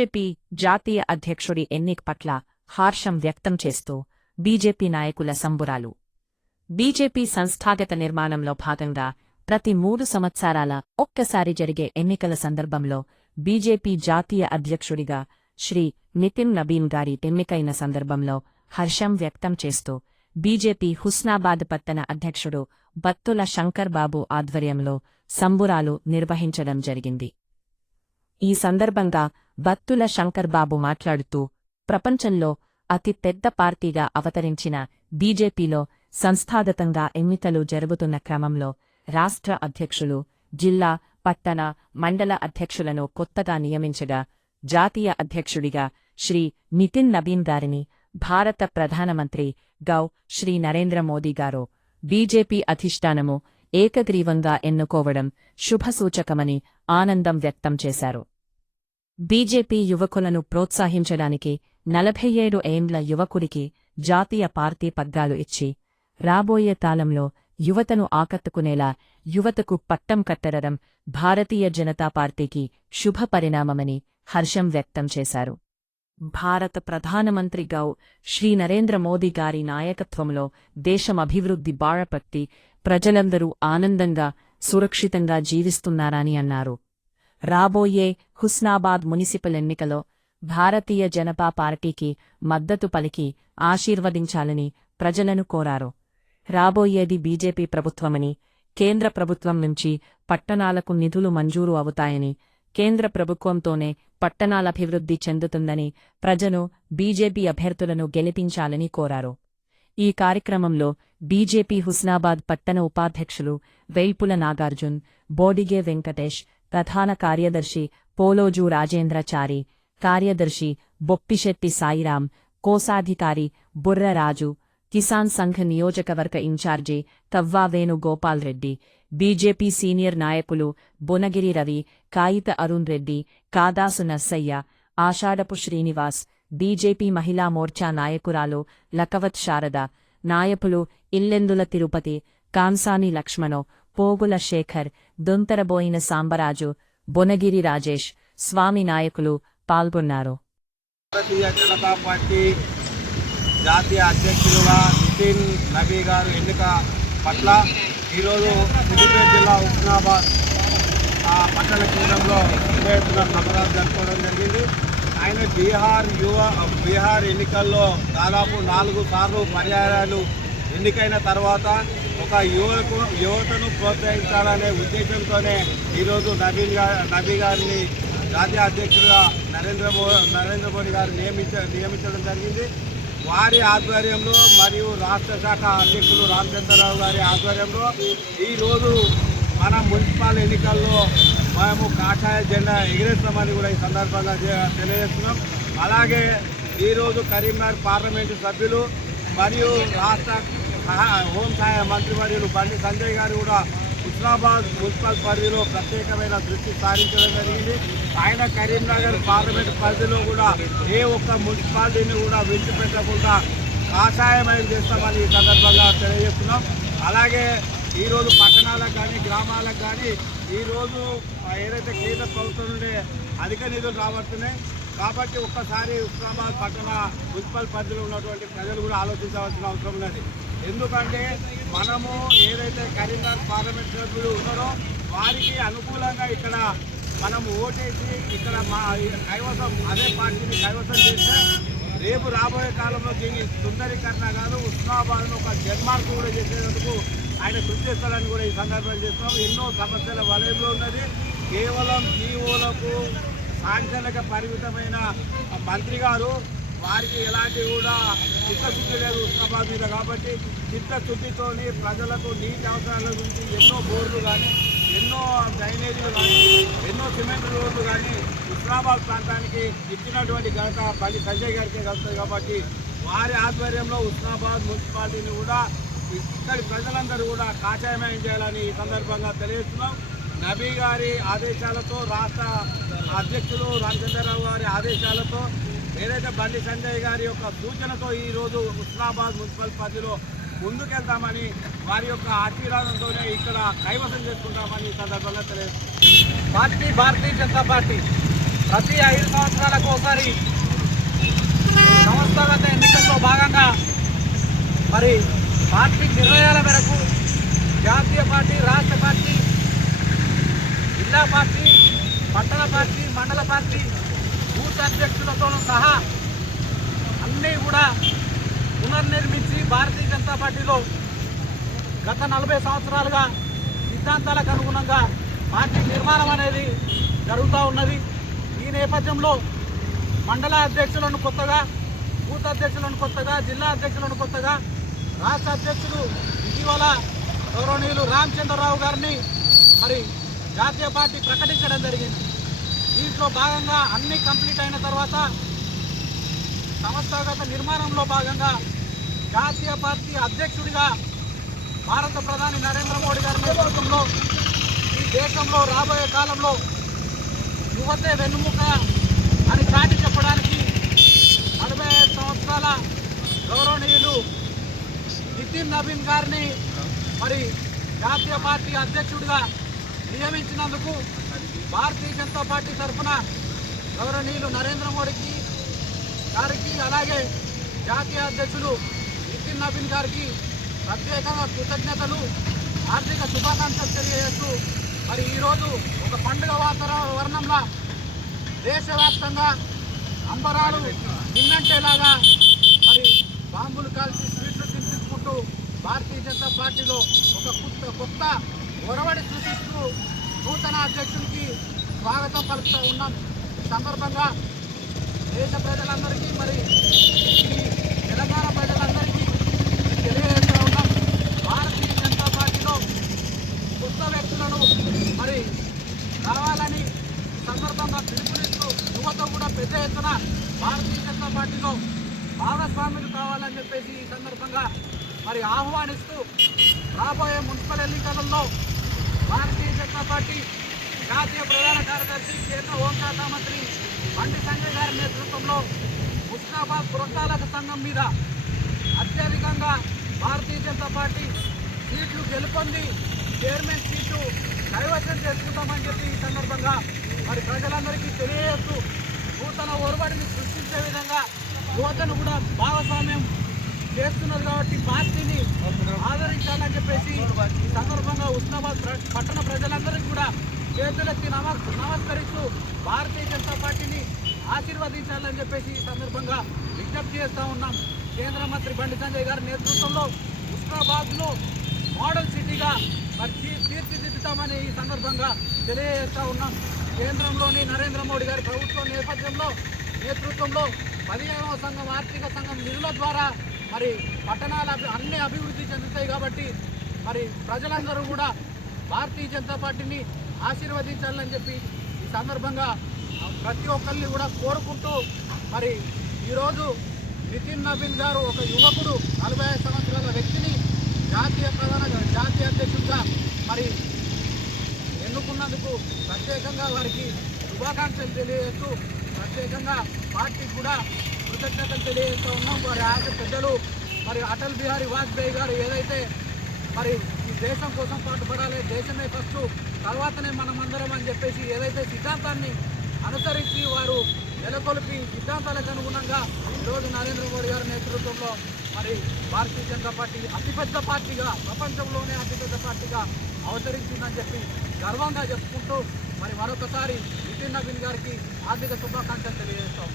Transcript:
BJP జాతీయ అధ్యక్షుడి ఎన్నిక పట్ల హర్షం వ్యక్తం చేస్తూ బీజేపీ నాయకుల సంబురాలు. బీజేపీ సంస్థాగత నిర్మాణంలో భాగంగా ప్రతి 3 సంవత్సరాల ఒక్కసారి జరిగే ఎన్నికల సందర్భంలో బీజేపీ జాతీయ అధ్యక్షుడిగా శ్రీ నితిన్ నబీన్ గారి ఎన్నికైన సందర్భంలో హర్షం వ్యక్తం చేస్తూ బీజేపీ హుస్నాబాద్ పట్టణ అధ్యక్షుడు బత్తుల శంకర్ బాబు ఆధ్వర్యంలో సంబురాలు నిర్వహించడం జరిగింది. ఈ సందర్భంగా బత్తుల శంకర్ బాబు మాట్లాడుతూ ప్రపంచంలో అతి పెద్ద పార్టీగా అవతరించిన బీజేపీలో సంస్థాగతంగా ఎన్నికలు జరుగుతున్న క్రమంలో రాష్ట్ర అధ్యక్షులు, జిల్లా, పట్టణ, మండల అధ్యక్షులను కొత్తగా నియమించగా జాతీయ అధ్యక్షుడిగా శ్రీ నితిన్ నబీన్ గారిని భారత ప్రధానమంత్రి శ్రీ నరేంద్ర మోదీ గారు బీజేపీ అధిష్టానము ఏకగ్రీవంగా ఎన్నుకోవడం శుభసూచకమని ఆనందం వ్యక్తం చేశారు. బీజేపీ యువకులను ప్రోత్సహించడానికి 47 ఏండ్ల యువకుడికి జాతీయ పార్టీ పగ్గాలు ఇచ్చి రాబోయే కాలంలో యువతను ఆకట్టుకునేలా యువతకు పట్టం కట్టడం భారతీయ జనతా పార్టీకి శుభపరిణామమని హర్షం వ్యక్తం చేశారు. భారత ప్రధానమంత్రి శ్రీ నరేంద్ర మోదీ గారి నాయకత్వంలో దేశం అభివృద్ధి బాటపట్టి ప్రజలందరూ ఆనందంగా, సురక్షితంగా జీవిస్తున్నారని అన్నారు. రాబోయే హుస్నాబాద్ మున్సిపల్ ఎన్నికలో భారతీయ జనతా పార్టీకి మద్దతు పలికి ఆశీర్వదించాలని ప్రజలను కోరారు. రాబోయేది బీజేపీ ప్రభుత్వమని, కేంద్ర ప్రభుత్వం నుంచి పట్టణాలకు నిధులు మంజూరు అవుతాయని, కేంద్ర ప్రభుత్వంతోనే పట్టణాలభివృద్ధి చెందుతుందని ప్రజలు బీజేపీ అభ్యర్థులను గెలిపించాలని కోరారు. ఈ కార్యక్రమంలో బీజేపీ హుస్నాబాద్ పట్టణ ఉపాధ్యక్షులు వెల్పుల నాగార్జున్, బోడిగే వెంకటేష్, ప్రధాన కార్యదర్శి పోలోజు రాజేంద్రచారి, కార్యదర్శి బొప్పిశెట్టి సాయిరాం, కోశాధికారి బుర్రరాజు, కిసాన్ సంఘ్ నియోజకవర్గ in-charge Kavva Venugopal Reddy, BJP senior నాయకులు బొనగిరి రవి, కాయిత అరుణ్ రెడ్డి, కాదాసు నర్సయ్య, ఆషాఢపు శ్రీనివాస్, బీజేపీ మహిళా మోర్చా నాయకురాలు లకవత్ శారద, నాయకులు ఇల్లెందుల తిరుపతి, కాంసాని లక్ష్మణో, పోగుల శేఖర్, దొంతరబోయిన సాంబరాజు, బొనగిరి రాజేష్, స్వామి నాయకులు పాల్గొన్నారు. భారతీయ జనతా పార్టీ జాతీయ అధ్యక్షులుగా నితిన్ నబీ గారు ఎన్నిక పట్ల ఈరోజు సిద్దిపేట జిల్లా హుస్నాబాద్ పట్టణ కేంద్రంలో సంబరాలు జరుపుకోవడం జరిగింది. ఆయన బీహార్ ఎన్నికల్లో దాదాపు 4 సార్లు పర్యాయాలు ఎన్నికైన తర్వాత ఒక యువతను ప్రోత్సహించాలనే ఉద్దేశంతోనే ఈరోజు నబీ గారిని జాతీయ అధ్యక్షుడిగా నరేంద్ర మోదీ గారు నియమించడం జరిగింది. వారి ఆధ్వర్యంలో మరియు రాష్ట్ర శాఖ అధ్యక్షులు రామచంద్రరావు గారి ఆధ్వర్యంలో ఈరోజు మన మున్సిపల్ ఎన్నికల్లో మేము కాషాయ జెండా ఎగిరేస్తామని కూడా ఈ సందర్భంగా తెలియజేస్తున్నాం. అలాగే ఈరోజు కరీంనగర్ పార్లమెంటు సభ్యులు మరియు రాష్ట్ర హోంసహాయ మంత్రివర్యులు బండి సంజయ్ గారు కూడా హుస్నాబాద్ మున్సిపల్ పరిధిలో ప్రత్యేకమైన దృష్టి సారించడం జరిగింది. ఆయన కరీంనగర్ పార్లమెంటు పరిధిలో కూడా ఏ ఒక్క మున్సిపాలిటీని కూడా విడిచిపెట్టకుండా కాషాయమయం చేస్తామని ఈ సందర్భంగా తెలియజేస్తున్నాం. అలాగే ఈరోజు పట్టణాలకు కానీ గ్రామాలకు కానీ ఈరోజు ఏదైతే కేంద్ర ప్రభుత్వం నుండి అధిక నిధులు రాబడుతున్నాయి కాబట్టి ఒక్కసారి హుస్నాబాద్ పట్టణ మున్సిపల్ పరిధిలో ఉన్నటువంటి ప్రజలు కూడా ఆలోచించవలసిన అవసరం ఉన్నది. ఎందుకంటే మనము ఏదైతే కరీంనగర్ పార్లమెంట్ సభ్యులు ఉన్నారో వారికి అనుకూలంగా ఇక్కడ మనం ఓటేసి ఇక్కడ మా కైవసం అదే పార్టీని కైవసం చేస్తే రేపు రాబోయే కాలంలో దీని సుందరీకరణ కాదు హుస్నాబాద్ను ఒక జన్మార్కు కూడా చేసేందుకు ఆయన కృషి చేస్తారని కూడా ఈ సందర్భంగా చేస్తున్నాం. ఎన్నో సమస్యల వలయంలో ఉన్నది. కేవలం జీవోలకు సాంక్షన్లకు పరిమితమైన మంత్రి గారు వారికి ఎలాంటి కూడా చిత్తశుద్ధి లేదు హుస్నాబాద్ మీద. కాబట్టి చిత్తశుద్ధితోని ప్రజలకు నీటి అవసరాల గురించి ఎన్నో బోర్లు కానీ, ఎన్నో డ్రైనేజీలు కానీ, ఎన్నో సిమెంట్ రోడ్లు కానీ హుస్నాబాద్ ప్రాంతానికి ఇచ్చినటువంటి ఘనత బండి సంజయ్ గారికి కలుగుతుంది. కాబట్టి వారి ఆధ్వర్యంలో హుస్నాబాద్ మున్సిపాలిటీని కూడా ఇక్కడి ప్రజలందరూ కూడా కాషాయమయం చేయాలని ఈ సందర్భంగా తెలియజేస్తున్నాం. నబీ గారి ఆదేశాలతో, రాష్ట్ర అధ్యక్షులు రామచంద్రరావు గారి ఆదేశాలతో, ఏదైతే బండి సంజయ్ గారి యొక్క సూచనతో ఈరోజు హుస్నాబాద్ మున్సిపల్ పరిధిలో ముందుకెళ్తామని వారి యొక్క ఆశీర్వాదంతోనే ఇక్కడ కైవసం చేసుకుంటామని ఈ సందర్భంగా తెలియజేస్తున్నాం. భారతీయ జనతా పార్టీ ప్రతి 5 సంవత్సరాలకు ఒకసారి సంస్థాగత ఎన్నికల్లో భాగంగా మరి పార్టీ నిర్ణయాల మేరకు జాతీయ పార్టీ, రాష్ట్ర పార్టీ, జిల్లా పార్టీ, పట్టణ పార్టీ, మండల పార్టీ, బూత్ అధ్యక్షులతో సహా అన్నీ కూడా పునర్నిర్మించి భారతీయ జనతా పార్టీలో గత 40 సంవత్సరాలుగా సిద్ధాంతాలకు అనుగుణంగా పార్టీ నిర్మాణం అనేది జరుగుతూ ఉన్నది. ఈ నేపథ్యంలో మండల అధ్యక్షులను కొత్తగా, బూత్ అధ్యక్షులను కొత్తగా, జిల్లా అధ్యక్షులను కొత్తగా, రాష్ట్ర అధ్యక్షులు ఇటీవల గౌరవనీయులు రామచంద్రరావు గారిని మరి జాతీయ పార్టీ ప్రకటించడం జరిగింది. దీంట్లో భాగంగా అన్నీ కంప్లీట్ అయిన తర్వాత సంస్థాగత నిర్మాణంలో భాగంగా జాతీయ పార్టీ అధ్యక్షుడిగా భారత ప్రధాని నరేంద్ర మోడీ గారి నేతృత్వంలో ఈ దేశంలో రాబోయే కాలంలో యువతే వెన్నుముక అని చాటి చెప్పడానికి 45 సంవత్సరాల గౌరవనీయులు నితిన్ నవీన్ గారిని మరి జాతీయ పార్టీ అధ్యక్షుడిగా నియమించినందుకు భారతీయ జనతా పార్టీ తరఫున గౌరవనీయులు నరేంద్ర మోడీకి గారికి అలాగే జాతీయ అధ్యక్షులు నితిన్ నవీన్ గారికి ప్రత్యేకంగా కృతజ్ఞతలు, ఆర్థిక శుభాకాంక్షలు తెలియజేస్తూ మరి ఈరోజు ఒక పండుగ వాతావరణంలో దేశవ్యాప్తంగా అంబరాలు నిన్నంటేలాగా మరి బాంబులు కాల్చి స్వీట్లు తినిపించుకుంటూ భారతీయ జనతా పార్టీలో ఒక కొత్త ఒరవడి సృష్టిస్తూ నూతన అధ్యక్షుడికి స్వాగతం పలుకుతూ ఉన్నాం. ఈ సందర్భంగా దేశ ప్రజలందరికీ మరి తెలంగాణ ప్రజలందరికీ తెలియజేస్తూ ఉన్నాం. భారతీయ జనతా పార్టీలో కొత్త వ్యక్తులను మరి రావాలని ఈ సందర్భంగా పిలుపునిస్తూ యువత కూడా పెద్ద ఎత్తున భారతీయ జనతా పార్టీలో భాగస్వాములు కావాలని చెప్పేసి ఈ సందర్భంగా మరి ఆహ్వానిస్తూ రాబోయే మున్సిపల్ ఎన్నికలలో భారతీయ జనతా పార్టీ జాతీయ ప్రధాన కార్యదర్శి, కేంద్ర హోంశాఖ మంత్రి బండి సంజయ్ గారి నేతృత్వంలో హుస్నాబాద్ పురపాలక సంఘం మీద అత్యధికంగా భారతీయ జనతా పార్టీ సీట్లు గెలుపొంది చైర్మన్ సీటు కైవసం చేసుకుంటామని చెప్పి ఈ సందర్భంగా మరి ప్రజలందరికీ తెలియజేస్తూ నూతన ఒరవడిని సృష్టించే విధంగా యువతను కూడా భాగస్వామ్యం చేస్తున్నారు కాబట్టి పార్టీని ఆదరించాలని చెప్పేసి ఈ సందర్భంగా హుస్నాబాద్ పట్టణ ప్రజలందరికీ కూడా చేతులెత్తి నమస్కరిస్తూ భారతీయ జనతా పార్టీని ఆశీర్వదించాలని చెప్పేసి ఈ సందర్భంగా విజ్ఞప్తి చేస్తూ ఉన్నాం. కేంద్ర మంత్రి బండి సంజయ్ గారి నేతృత్వంలో హుస్నాబాద్ను మోడల్ సిటీగా తీర్చిదిద్దుతామని ఈ సందర్భంగా తెలియజేస్తూ ఉన్నాం. కేంద్రంలోని నరేంద్ర మోడీ గారి ప్రభుత్వం నేతృత్వంలో 15వ సంఘం ఆర్థిక సంఘం నిధుల ద్వారా మరి పట్టణాలు అన్ని అభివృద్ధి చెందుతాయి కాబట్టి మరి ప్రజలందరూ కూడా భారతీయ జనతా పార్టీని ఆశీర్వదించాలని చెప్పి ఈ సందర్భంగా ప్రతి ఒక్కరిని కూడా కోరుకుంటూ మరి ఈరోజు నితిన్ నవీన్ గారు ఒక యువకుడు 45 సంవత్సరాల వ్యక్తిని జాతీయ అధ్యక్షుడిగా మరి ఎన్నుకున్నందుకు ప్రత్యేకంగా వారికి శుభాకాంక్షలు తెలియజేస్తూ ప్రత్యేకంగా పార్టీకి కూడా కృతజ్ఞతలు తెలియజేస్తూ ఉన్నాం. వారి ఆశ పెద్దలు మరి అటల్ బిహారీ వాజ్పేయి గారు ఏదైతే మరి ఈ దేశం కోసం పాటుపడాలి, దేశమే ఫస్ట్ తర్వాతనే మనమందరం అని చెప్పేసి ఏదైతే సిద్ధాంతాన్ని అనుసరించి వారు నెలకొల్పి సిద్ధాంతాలకు అనుగుణంగా ఈరోజు నరేంద్ర మోడీ గారి నేతృత్వంలో మరి భారతీయ జనతా పార్టీ అతిపెద్ద పార్టీగా, ప్రపంచంలోనే అతిపెద్ద పార్టీగా అవతరించిందని చెప్పి గర్వంగా చెప్పుకుంటూ మరి మరొకసారి నితిన్ నవీన్ గారికి ఆర్థిక శుభాకాంక్షలు తెలియజేస్తాం.